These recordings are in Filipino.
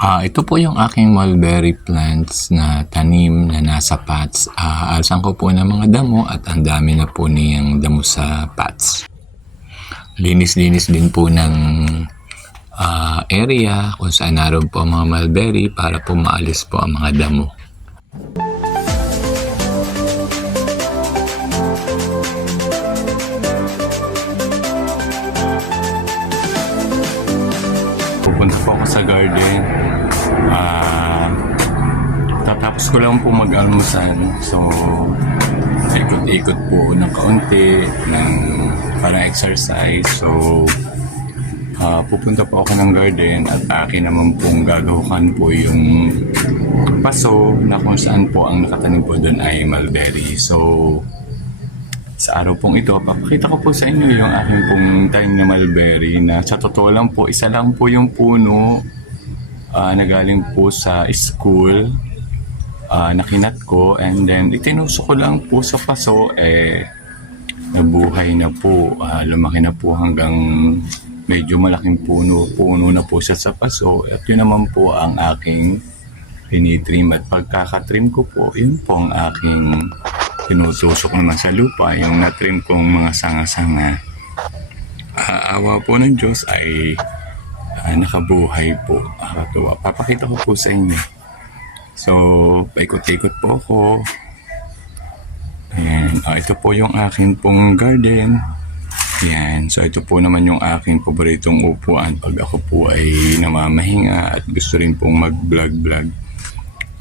Ah, ito po yung aking mulberry plants na tanim na nasa pots. Ah, alsan ko po ng mga damo at ang dami na po niyang damo sa pots. Linis-linis din po ng ah, area kung saan naroon po ang mga mulberry para po maalis po ang mga damo. Sa garden. Ah, tatapos ko lang po mag-almusan. So, ikot-ikot po ng kaunti, ng parang exercise. So, ah, pupunta po ako ng garden at akin naman pong gagawakan po yung paso na kung saan po ang nakatanim po doon ay mulberry. So, sa araw pong ito, papakita ko po sa inyo yung aking pong tanim na mulberry na sa totoo lang po, isa lang po yung puno ah, na galing po sa school ah, na kinat ko. And then itinuso ko lang po sa paso eh nabuhay na po, ah, lumaki na po hanggang medyo malaking puno, puno na po siya sa paso. At yun naman po ang aking tinitrim at pagkakatrim ko po, yun po ang aking tinutusok naman sa lupa, yung natrim kong mga sanga-sanga. Ah, awa po ng Diyos ay ah, nakabuhay po. Nakakatuwa. Papakita ko po sa inyo. So, paikot-ikot po ako. Ayan. Ah, ito po yung aking pong garden. Yan. So, ito po naman yung aking paboritong upuan pag ako po ay namamahinga at gusto rin pong mag-vlog-vlog.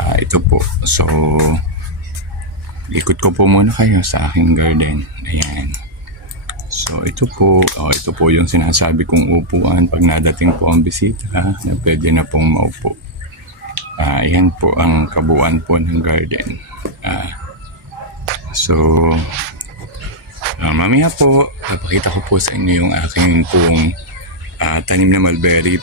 Ah, ito po. So, ikot ko po muna kayo sa aking garden. Ayan. So, ito po, oh, ito po yung sinasabi kong upuan pag nadating po ang bisita na pwede na pong maupo. Ah, ayan po ang kabuuan po ng garden. Ah, so, ah, mamaya po, papakita ko po sa inyo yung aking pong ah, tanim na mulberry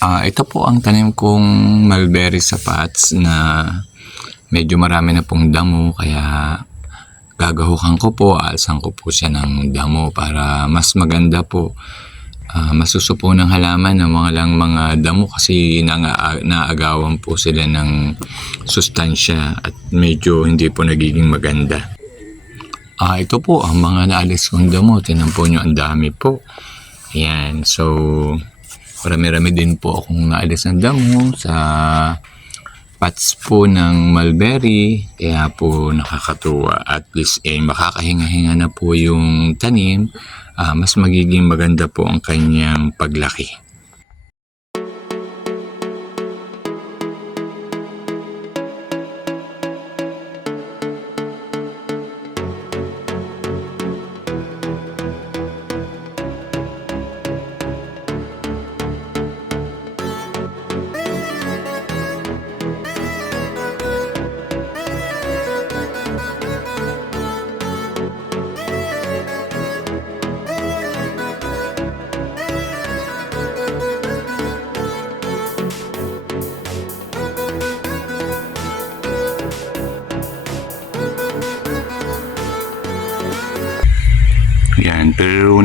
Ah, ito po ang tanim kong mulberry sa pots na medyo marami na pong damo kaya gagahukan ko po, alsan ko po siya ng damo para mas maganda po. Ah, masusupo ng halaman ng mga lang mga damo kasi nanga, naagawan po sila ng sustansya at medyo hindi po nagiging maganda. Ah, ito po ang mga naalis kong damo. Tinan po nyo, ang dami po. Ayan, so marami-rami din po akong naalis ng damo sa pots po ng mulberry. Kaya po nakakatuwa. At least eh, makakahinga-hinga na po yung tanim. Ah, mas magiging maganda po ang kanyang paglaki.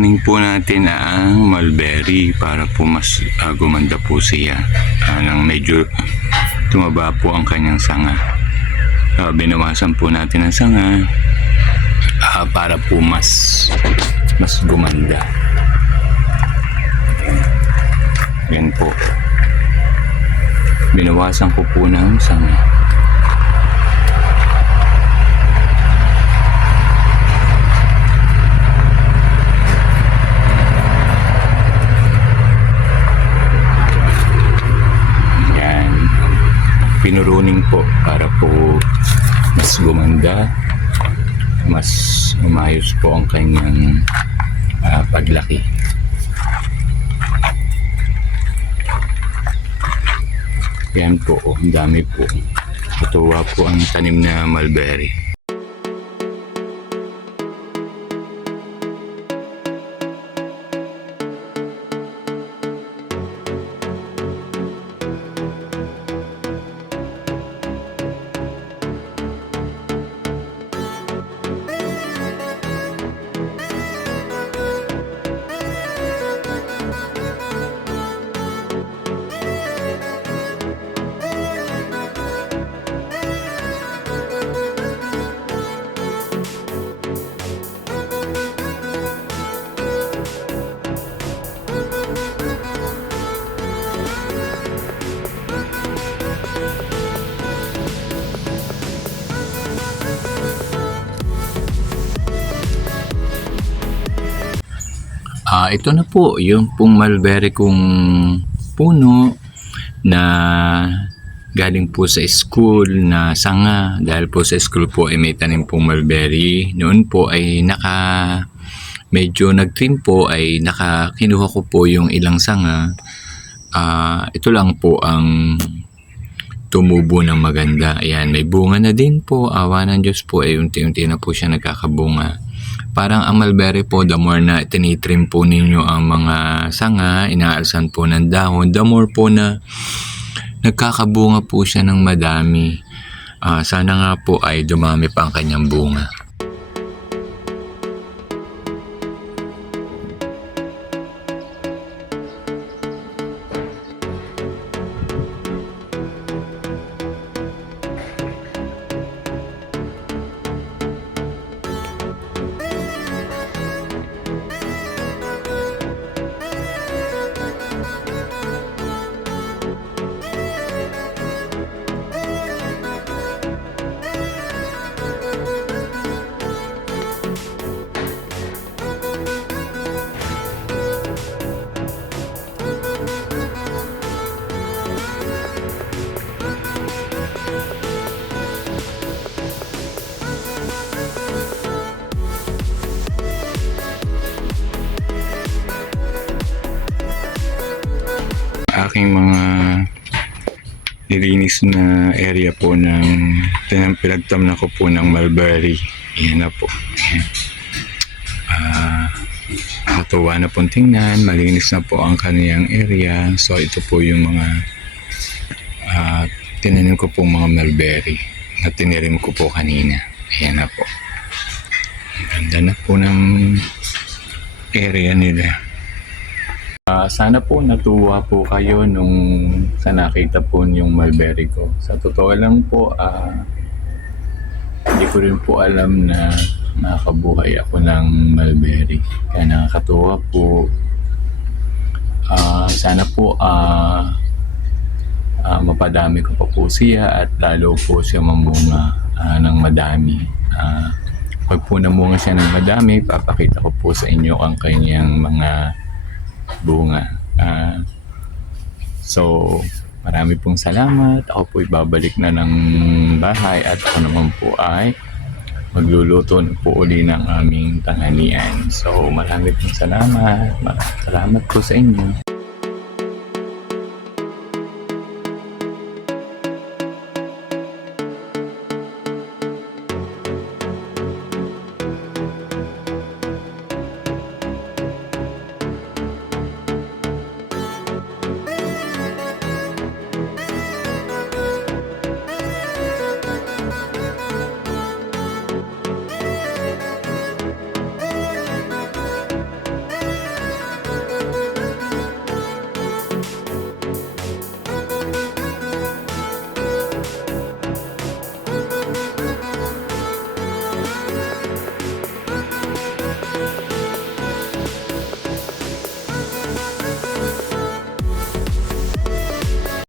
Peruning po natin ang mulberry para po mas ah, gumanda po siya. Ah, nang medyo tumaba po ang kanyang sanga. Ah, binawasan po natin ang sanga ah, para po mas mas gumanda. Yan po. Binawasan ko po ng sanga. Yan. Pinuruning po para po mas gumanda, mas umayos po ang kanyang ah, paglaki. Yan po, oh, ang dami po. Katuwa po ang tanim na mulberry. Ah, ito na po yung pong mulberry kong puno na galing po sa school na sanga. Dahil po sa school po ay may tanim pong mulberry. Noon po ay naka medyo nagtrim po ay naka kinuha ko po yung ilang sanga. Ah, ito lang po ang tumubo ng maganda. Ayan may bunga na din po. Awa ng Diyos po ay unti-unti na po siya nagkakabunga Parang ang mulberry po, the more na tinitrim po ninyo ang mga sanga, inaalsan po ng dahon, the more po na nagkakabunga po siya ng madami. Ah, sana nga po ay dumami pa ang kanyang bunga. Aking mga nilinis na area po ng tinang pinagtamna ko po ng mulberry. Yan na po. Yan. Ah, matuwa na pong tingnan, malinis na po ang kaniyang area. So ito po yung mga ah, tinanim ko pong mga mulberry na tinirim ko po kanina. Ayan na po. Ang ganda na po ng area nila. Ah, sana po natuwa po kayo nung sa nakita po yung mulberry ko. Sa totoo lang po, ah, hindi ko rin po alam na nakakabuhay ako ng mulberry. Kaya nakakatuwa po. Ah, sana po ah, ah, mapadami ko pa po siya at lalo po siya mamunga ah, ng madami. Ah, pag po namunga siya ng madami, papakita ko po sa inyo ang kanyang mga bunga. Ah, so, marami pong salamat. Ako po babalik na ng bahay at ako naman po ay magluluto na po uli ng aming tanghalian. So, marami pong salamat. Salamat po sa inyo.